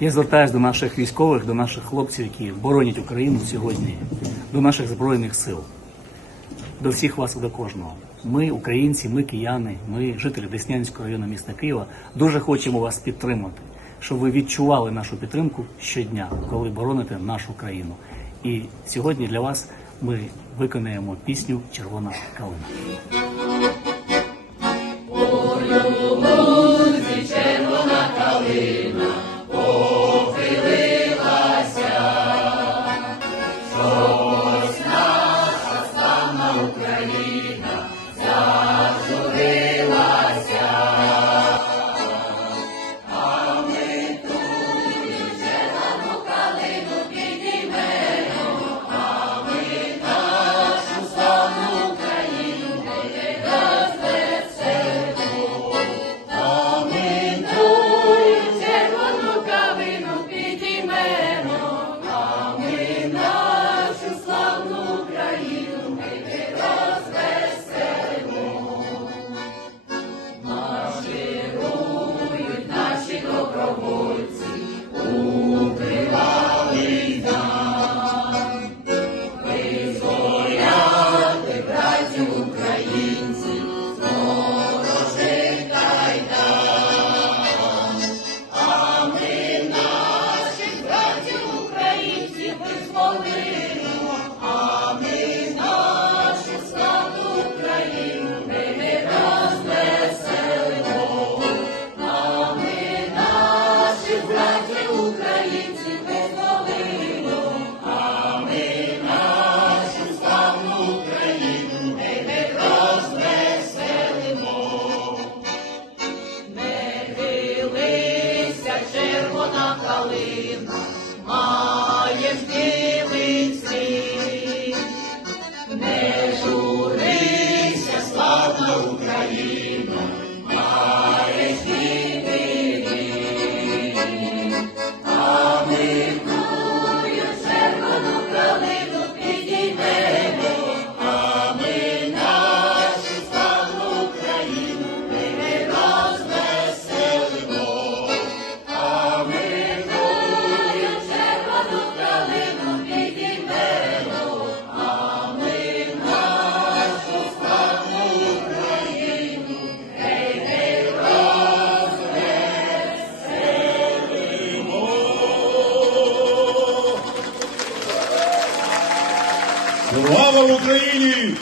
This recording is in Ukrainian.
Я звертаюся до наших військових, до наших хлопців, які боронять Україну сьогодні, до наших збройних сил, до всіх вас і до кожного. Ми, українці, ми кияни, ми жителі Деснянського району міста Києва, дуже хочемо вас підтримати, щоб ви відчували нашу підтримку щодня, коли бороните нашу країну. І сьогодні для вас ми виконаємо пісню Червона калина. acabou. Червона калина, маєш Слава Україні!